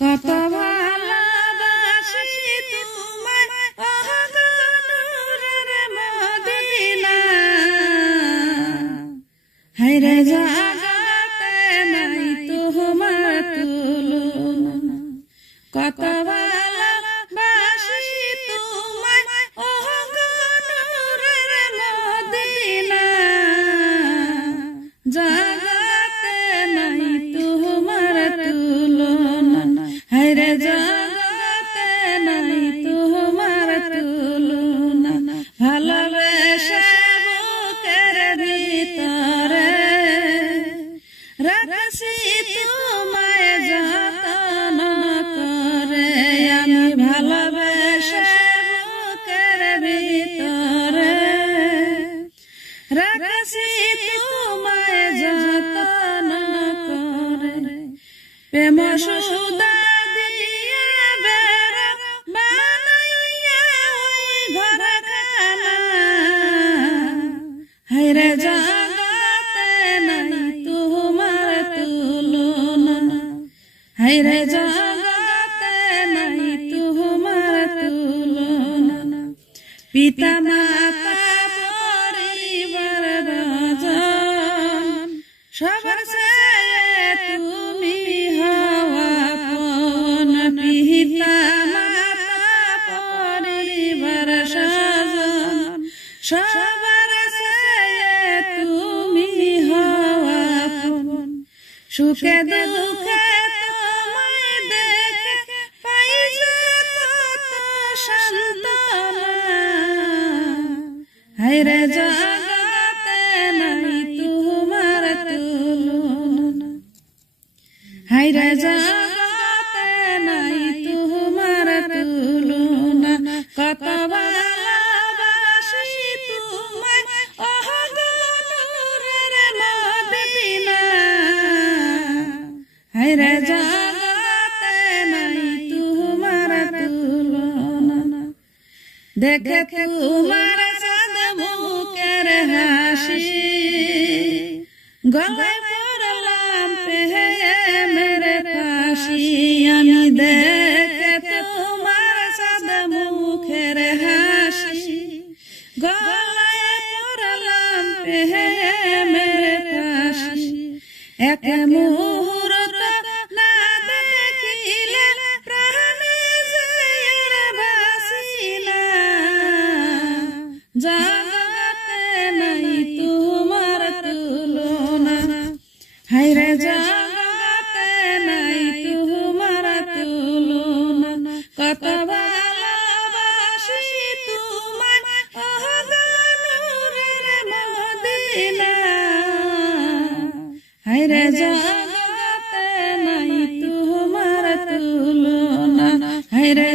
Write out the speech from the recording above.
কত ভালোবাসি তোমায় ওগো নূরের মদিনা, হায়রে জগতে নাই তোমার তুলনা। কত ভালোবাসি তোমায় ওগো নূরের মদিনা, জগতে নাই তোমার তুলনা, হায়রে জগতে নাই তোমার তুলনা। ভালোবেসে বুকের ভিতরে রাখছি তোমায় যতন করে, আমি ভালোবেসে বুকের ভিতরে রাখছি তোমায় যতন করে। প্রেম সুধা দিয়ে বেড়া বানাইয়া ওই ঘরখানা, হায়রে জগতে নাই তোমার তুলনা, হায়রে জগতে নাই তোমার তুলনা। পিতা মাতা পরিবার জন সবার চেয়ে তুমি হওয়া আপন, পিতা মাতা পরিবার স্বজন সবার চেয়ে তুমি হওয়া আপন। সুখে দুঃখে তোমায় দেখে পাই যে কত সান্ত্বনা, হায়রে জগতে নাই তোমার তুলনা, হায়রে জগতে নাই তোমার তুলনা। কত ভালোবাসি তোমায় ওগো নূরের মদিনা, হায়রে জগতে নাই তোমার তুলনা। দেখে তোমার চাঁদ মুখের হাসি, গলায় পড়লাম প্রেমের ফাঁসি, আমি দেখে তোমার চাঁদ মুখের হাসি, গলায় পড়লাম প্রেমের ফাঁসি। এক মুহূর্ত না দেখিলে প্রাণে যে বাসি না, জগতে নাই তোমার তুলনা, হায়রে জগতে নাই তোমার তুলনা। কত ভালোবাসি তোমায় ওগো নূরের মদিনা, হায়রে জগতে নাই তোমার তুলনা, হায়রে